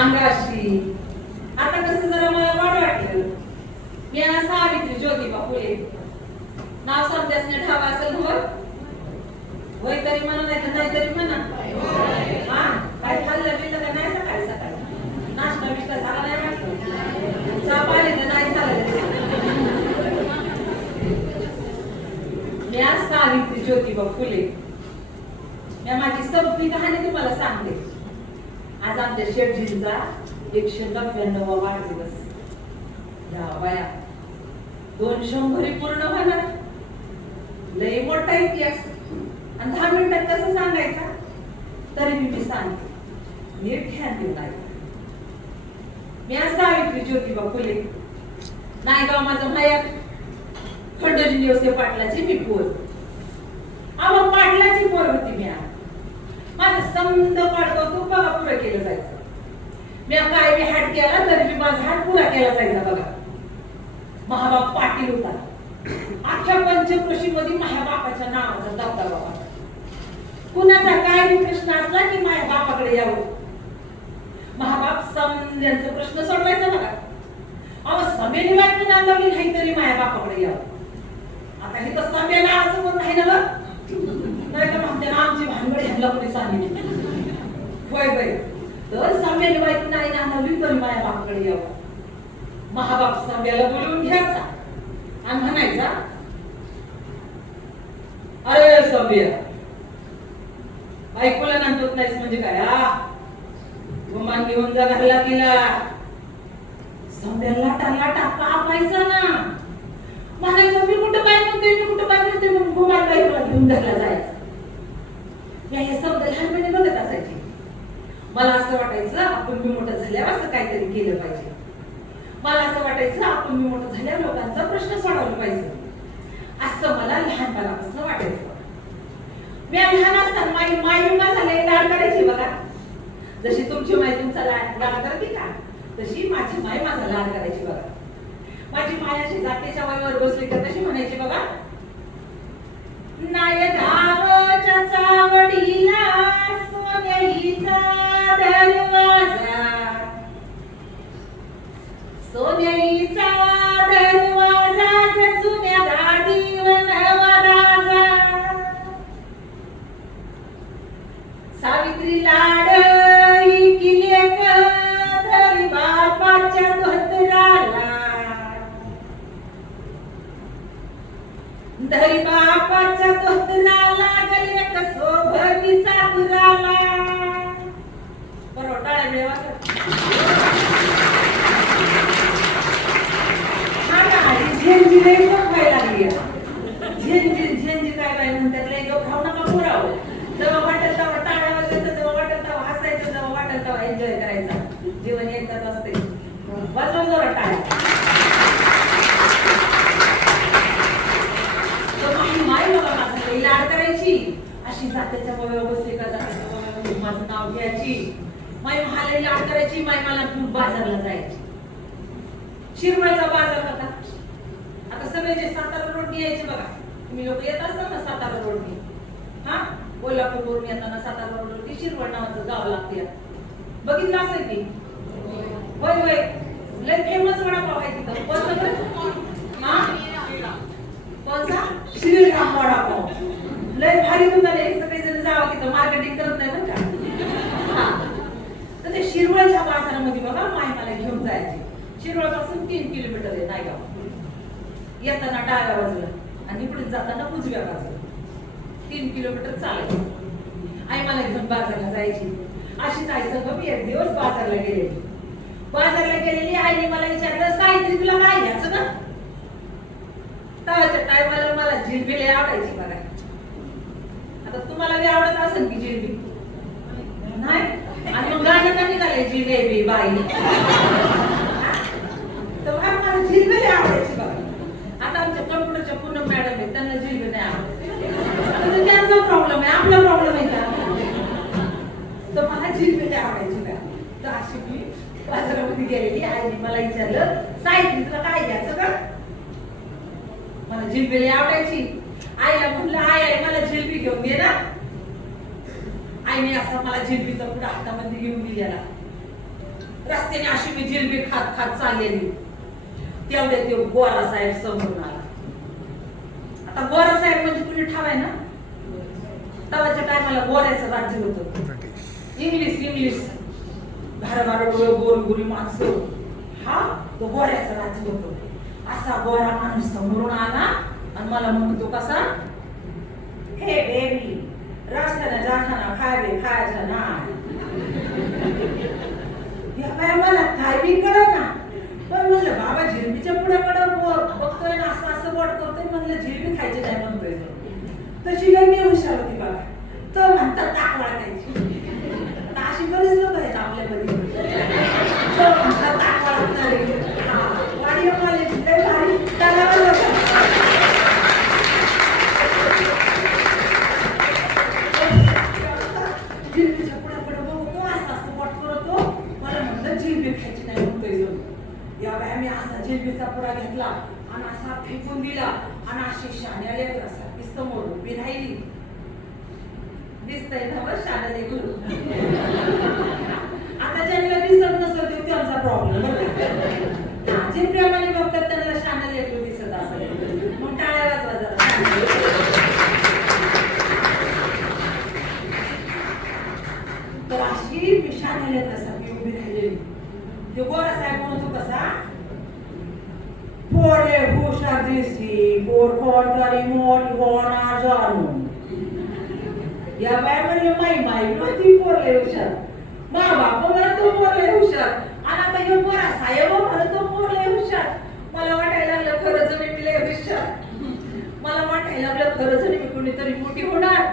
अंगाशी. आता कसं जरा मला वाढ वाटलं. मी सावित्री ज्योतिबा फुले. नाव समजासने ठावा असेल हो? होय तरी म्हणा, नाही तरी म्हणा. हा काय खाल्लं पिल्लं का नाही सकाळी सकाळी? नाश्ता बिष्टा झाला नाही वाटलं? चहा पाणी तर नाही झालं. मी सावित्री ज्योतिबा फुले. मी माझी संपली कहाणी तुम्हाला सांगते. आज आमच्या शेठजींचा 199वा वाढदिवस. या बाया 200 पूर्ण होणार. लय मोठा इतिहास. आणि 10 मिनिटात कसं सांगायचा तरी मी सांगते. नीट ध्यान देऊ नाही. मी सावित्री ज्योतिबा फुले. नायगाव माझं माया. खंडोजी नेवसे पाटलाची मी पोर. आवा पाटलाची पोर होती मी. माझं समंद पाडतो तू बघा पुरं केलं जायचं. मी काय बी हाट केला तरी मी माझा हाट पुरा केला जायचा बघा. महाबाप पाटील होता. अख्ख्या पंचक्रोशी मध्ये माझ्या बापाच्या नावाचा दबदबा होता. कुणाचा काय बी प्रश्न असला की माझ्या बापाकडे यावं. महाबाप समजांचा प्रश्न सोडवायचा बघा. अहो समेनी बायको नांदवली नाही तरी माझ्या बापाकडे यावं. आता हे तर समेला असं पण नाही ना बघ. नाही तर म्हणते ना आमची भानगड ह्यांना कोणी सांगितली. होय होय तर समेनी बायको नाही नांदवली तरी माझ्या बापाकडे यावं. महाबाप समेला बोलवून घ्यायचा आणि म्हणायचा, अरे सभ्य ऐकूला नांदवत नाहीस म्हणजे काय? गुमान घेऊन जा घरला तिला. सभ्या लाटा लाटा कापायचा ना. म्हणायचं मी कुठं काय म्हणते, मी कुठं काय म्हणते, मग गुमान बायकोला घेऊन घरला जायचं. या हे शब्द लहानपणी बघत असायचे. मला असं वाटायचं आपण मी मोठं झाल्यावर असं काहीतरी केलं पाहिजे. मला असं वाटायचं आपण मी मोठं झाल्यावर लोकांचा प्रश्न सोडवला पाहिजे. असं मला लहानपणापासून वाटायचं. मी लहान असताना माई माझा लय लाड करायची बघा. जशी तुमची माई तुमचा लाड करते का तशी माझी माई माझा लाड करायची बघा. माझी माय अशी जातीच्या वयावर बसली का तशी म्हणायची बघा, नाय धावच्या चावडीला सोन्याईचा दरवाजा, सोन्याईचा दरवाजा जुन्या गाडीवर नवा राजा. सावित्री लाडई किले धरी बापाच्या धोतराला, धरी बापाच्या धोतराला गले कसोभतीचा तुराला. बरोबर टाळ्या मिळवा. झेंजी लई व्हायला लागली. झेंजी काय काय म्हणतात लई खाऊ नका पुरावं. जेव्हा वाटेल तेव्हा टाळ्या वाजायचं, जेव्हा वाटेल तेव्हा हसायचं, जेव्हा वाटेल तेव्हा एन्जॉय करायचा. जीवन एकदाच असते. वाजवा जोरात टाळ्या. माझी माय बघा माझं लई लाड करायची. अशी जात्याच्या वयावर बसली का जात्याच्या वयावर माझं नाव घ्यायची. माई मला लाड करायची. माई मला खूप बाजारला जायची. शिरवळचा बाजार होता. आता सगळे जे सातारा रोडनी यायचे बघा. तुम्ही लोक येत असतात ना सातारा रोडनी. हा कोल्हापूरवरून येताना सातारा रोडवरती शिरवळ नावाचं गाव लागते. बघितलं असेल की? होय होय लय फेमस वडापाव आहे तिथं. कोणता? कोणता? श्रीराम वडापाव. लय भारी दुकान आहे. सगळे जण जावं तिथं. मार्केटिंग करत नाही बरं का. तर ते शिरवळच्या बाजारामध्ये बघा माय मला घेऊन जायची. शिरवळ पासून 3 किलोमीटर आहे नायगाव. येताना डाव्या बाजूला आणि इकडे जाताना उजव्या बाजूला 3 किलोमीटर चालायचं. आई मला घेऊन बाजारला जायची. अशीच आई सगळं मी एक दिवस बाजारला गेलेली. आईने मला विचारलं, सावित्री तुला काय घ्यायचं ना? त्याच्या टायमाला मला जिलबी लय आवडायची बघा. आता तुम्हाला बी आवडत असेल की जिलबी? नाही. आणि मग गाणं का निघाले जिलेबी बाई. तर मला जिलबी लय आवडायची बघा. आता आमच्या कम्प्युटरच्या पूनम मॅडम आहेत, त्यांना जिलबी नाही आवडत. त्यांचा प्रॉब्लेम आहे, आपला प्रॉब्लेम आहे का? तर मला जिलबी लय आवडायची बघा. तर अशी मी बाजारामध्ये गेलेली. आईने मला विचारलं, सावित्री तुला काय घ्यायचं का? मला जिलबी लय आवडायची. आईला म्हणलं, आई मला जिलबी घेऊन दे ना. आईने असा मला जिलबीचा पुढा हातामध्ये घेऊन दिलेला. रस्त्याने अशी मी जिलबी खात खात चाललेली, तेवढे ते गोरा साहेब समोरून आला. आता गोरा साहेब म्हणजे कुणी ठावाय ना, तवाच्या टायमाला गोऱ्याचं राज्य होतं. इंग्लिश घारघार डोळे गोल गोरी माणसं, हा तो गोऱ्याचं राज्य होतं. असा गोरा माणूस समोरून आला आणि मला म्हणतो कसा, हे बेबी रस्त्याने जाताना खायचं ना. मला काय बी कळत ना, पण म्हणलं बाबा जिलबीच्या पुढे बघतोय ना, असं असं बोट करतोय, म्हणलं जिलबी खायची नाही म्हणतोय. तशी लई मी हुशार होती बाबा. तो म्हणतात ताक वाटायची. अशी बरीच लोक आहेत आपल्यामध्ये, तो म्हणतात ताक वाटणारी. वाडी कॉलेज लई भारी तलावाला होता. जिलबीच्या पुढे बघतो, असं असं बोट करतो, मला म्हणलं जिलबी खायची नाही म्हणतोय. या बाय मी असा जिलबीचा पुडा घेतला आणि असा फेकून दिला आणि अशी शाण्या लेकरासारखी समोर उभी राहिली. दिसतंय ना बस शाण्या लेकरू. आता ज्यांना दिसत नसेल ते त्यांचा प्रॉब्लेम बरं. जे प्रेमाने बघतात त्यांना शाण्या लेकरू दिसत असेल, मग टाळ्या वाजवा जरा. तर अशी मी शाण्या लेकरासारखी उभी राहिलेली. ते गोरा साहेब म्हणतो कसा, पोरे हुशार दिसती, पोर कोणतरी मोठी होणार जाणून. या बाय म्हणलं माई ती पोरले हुशार, मा बाप म्हणतो पोरले हुशार, आणि आता हे गोरा साहेब म्हणतो पोरले हुशार. मला वाटायला लागलं खरंच मी लय हुशार. मला वाटायला लागलं खरंच मी कुणीतरी मोठी होणार.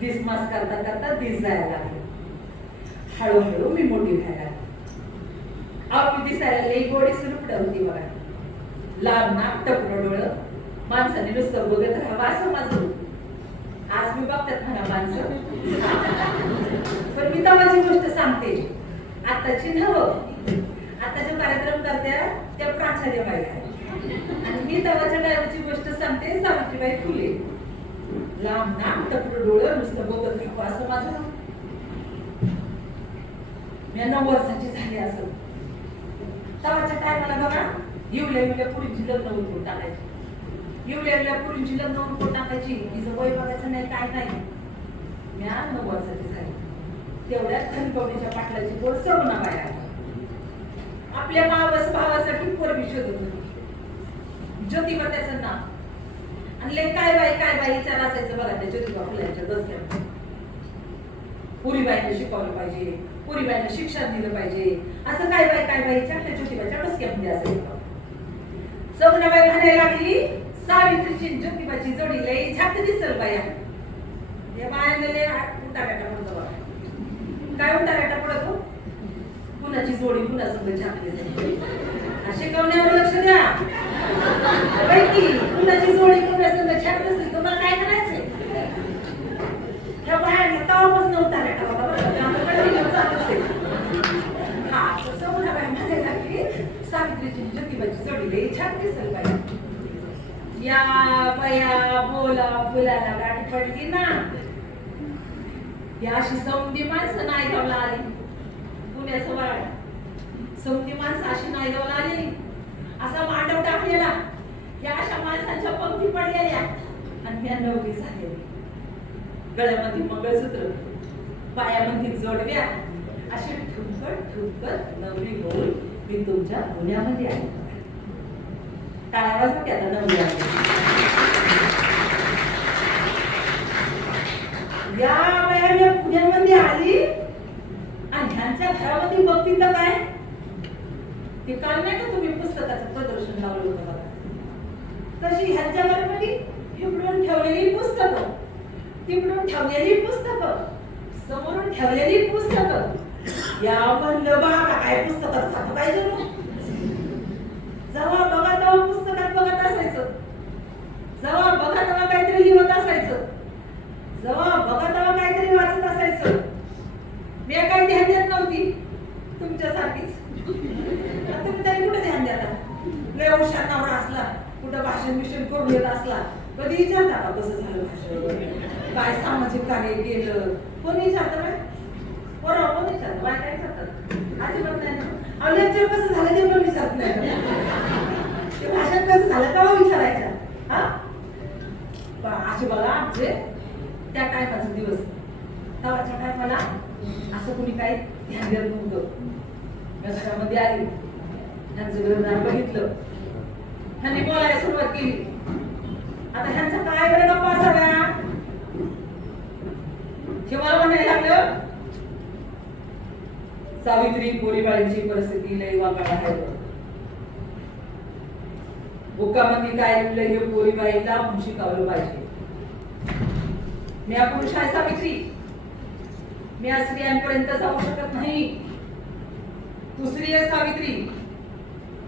दिसमास करता करता दिस जायला लागले. हळूहळू मी मोठी व्हायला लागली. आपली दिसायला लई गोडी सुरूपड होती बघा. लांब नाक, टपकं डोळं, माणसाने नुसतं बघत राहावं असं माझं. आज मी बघतात म्हणा माणसं, पण मी तवाची गोष्ट सांगते, आताची नव्हं. आता जो कार्यक्रम करत्या त्या प्राचार्य बाई आहे, आणि मी तवाच्या टायमाची गोष्ट सांगते, सावित्रीबाई फुले. लांब नाक, टपकं डोळं, नुसतं बघत राहावं असं माझं. मी 9 वर्षाची झाली असं. तवाच्या टायमाला बघा, येवल्या पुरीची लग्न उरकून टाकायची. येवल्या पुरीची लग्न उरकून टाकायची. तिचं वय बघायचं नाही, काय नाही. मी 9 वर्षाची झाली. तेवढ्याच खनकवडीच्या पाटलाची पोर सगुणा बाया आपल्या भावासाठी पोरगी शोधत होती. ज्योतिबा त्याचं नाव. आणि लय काय बाई विचार असायचं बघा त्या ज्योतिबा फुलांच्या डोक्यात. पुरीबाईने शिकवलं पाहिजे, पुरीबाईने शिक्षण दिलं पाहिजे, असं काय बाई चांगल्या ज्योतिबाच्या डोक्यामध्ये असायचं. सगुणाबाई म्हणायला लागली, सावित्रीची ज्योतिबाची जोडी लई झाक दिसल बाया. या बायाने लय उठाव्याटा पडतो बघा. काय उठाव्याटा पडतो? कुणाची जोडी कुणासंग झाकली जाते. शिकवण्यावर लक्ष द्या. कुणाची जोडी कुणासंग झाकली असेल तुम्हाला काय करायचंय? ह्या बायाने तवापासून उठाव्याटा बघा सावित्रीची ज्योतिबाची जोडी लई छान दिसल बाया. या बया बोला फुलाला गाठी पडली ना, या अशी समधी माणसं नायगावला आली. पुण्याचं वाड समधी माणसं अशी नायगावला आली. असा मांडव टाकलेला, या अशा माणसांच्या पंक्ती पडलेल्या आणि त्या नवरी झालेली. गळ्यामध्ये मंगळसूत्र, पायामध्ये जोडव्या, अशी ठुमकत नवरी होऊन मी तुमच्या पुण्यामध्ये आहे. काय आवाज होती आता नवरी आली. या बाया पुण्यामध्ये आली आणि ह्यांच्या घरामध्ये बघतील तर काय, ते काल नाही का तुम्ही पुस्तकाचं प्रदर्शन लावलं होतं बघा, तशी ह्यांच्या घरामध्ये इकडून ठेवलेली पुस्तकं, तिकडून ठेवलेली पुस्तकं, समोरून ठेवलेली पुस्तकं. या म्हणलं बाबा काय पुस्तकात खातो काय जरूर. जेव्हा बघा तेव्हा पुस्तकात बघत असायचं, जेव्हा बघा तेव्हा काहीतरी लिहत असायचं, जेव्हा बघा तेव्हा काहीतरी वाचत असायचं. मी काही ध्यान देत नव्हती तुमच्यासाठीच. तुम्ही तरी कुठे ध्यान देता? लय हुशार नवरा असला, कुठं भाषण बिषण करून येत असला, कधी विचारता का कसं झालं भाषण, काय सामाजिक कार्य केलं, कोणी विचारतं काय? बरोबर कोण विचारतं? बाय काय करतात? अजिबात नाही ना. अहो लेक्चर कसं झालं ते पण विचारत नाही. ते भाषण कसं झालं तेव्हा विचारायचं. हा असे बघा आमचे त्या टायमाचे दिवस. तेव्हाच्या टायमाला असं कुणी काही ध्यान देत नव्हतं. मी घरामध्ये आली, ह्यांचं घरदार बघितलं, ह्यांनी बोलायला सुरुवात केली. आता ह्यांचं काय बरं गप्पा असाव्या हे मला म्हणायला लागलं. सावित्री पोरीबाळींची परिस्थिती लई वागाळ आहे. बुक्कामध्ये काय लिहिलं हे पोरीबाईला म्हणून शिकावलं पाहिजे. मी पुरुष आहे सावित्री, मी या स्त्रियांपर्यंत जाऊ शकत नाही. तू स्त्री आहे सावित्री,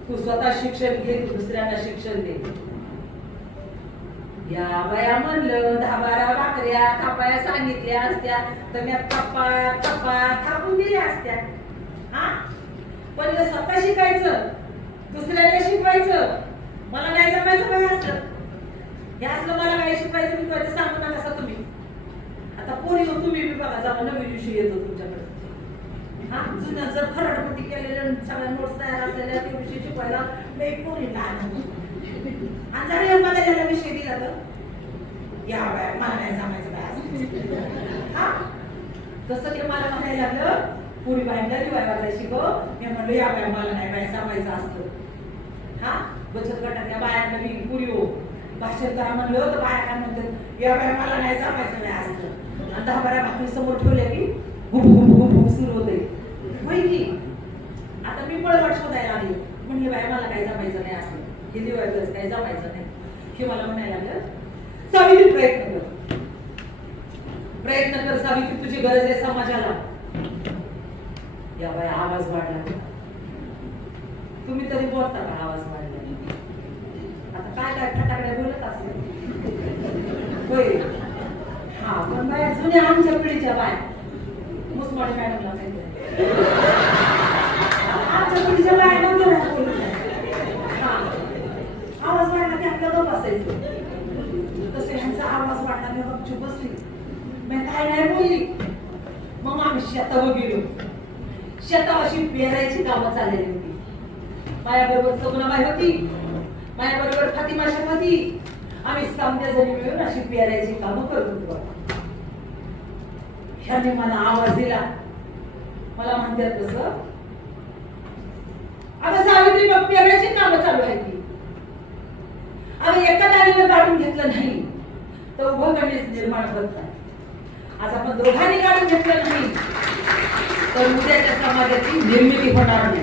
तू स्वतः शिक्षण घे, दुसऱ्यांना शिक्षण दे. या बाया म्हणलं 10-12 भाकऱ्या थापाया सांगितल्या असत्या तर मी थापा थापा थापून दिल्या असत्या. हा पण स्वतः शिकायचं, दुसऱ्याला शिकवायचं, मला नाही जमायचं काय असलं. हे असलं मला काय शिकवायचं मी करायचं सांगू नका असं तुम्ही. आता पोरी तुम्ही बी बघा जावा नवीन विषय येतो तुमच्याकडे. हा जुन्या जर फरडपट्टी केलेल्या सगळ्या नोट्स तयार असलेल्या ते विषय शिकवायला लई पोरी लहान. आणि जर मला त्याला विषय दिला तर या बाया मला नाही जमायचं काय. हा तसं ते मला म्हणायला लागलं पुरी बाईंना लिवाय वाचायला शिकव. मी म्हणलं या बाया मला नाही बाय जमायचं असतं. हा बचत गटाच्या बायांना मी पुरी हो भाषण करा म्हणलं तर बाया काय म्हणतात या बाया मला नाही जमायचं काय असतं. आणि 10-12 भाकरी समोर ठेवल्या की गुबू गुबू गुबू सुरू होते. माहिती आता मी पळवट शोधायला आली. म्हणले बाय मला काही जमायचं नाही असतं, हे लिवायचं काही जमायचं नाही. हे मला म्हणायला लागलं सावित्री प्रयत्न कर, प्रयत्न कर सावित्री, तुझी गरज आहे समाजाला. या बाय आवाज वाढला. तुम्ही तरी बोलता का आवाज वाढला? आता काय काय फटाकड्या बोलत असेल होय. हा पण बाय जुन्या आमच्या पिढीच्या बाय मुसमाडी मॅडमला माहिती आमच्या पिढीच्या बाय नव्हतं बोलत. हा आवाज वाढला की आपलं गप असायचं. तसे ह्यांचा आवाज वाढला मी गपचूप बसली, मी काय नाही बोलली. मग आम्ही शेतावर गेलो. शेतावरशी पेरायची कामं चाललेली होती. माझ्याबरोबर सगुणाबाई होती, माझ्याबरोबर फातिमा शेख होती. आम्ही समजा जरी मिळून अशी पेरायची कामं करत होतो. ह्याने मला आवाज दिला. मला म्हणतात तसं आता सावित्री बघ पेरायची कामं चालू आहे की. आम्ही एका दारीनं काढून घेतलं नाही तर उभं गणेश निर्माण होत नाही. आज आपण दोघांनी काढून घेतलं नाही तर उद्याच्या समाजाची निर्मिती होणार नाही.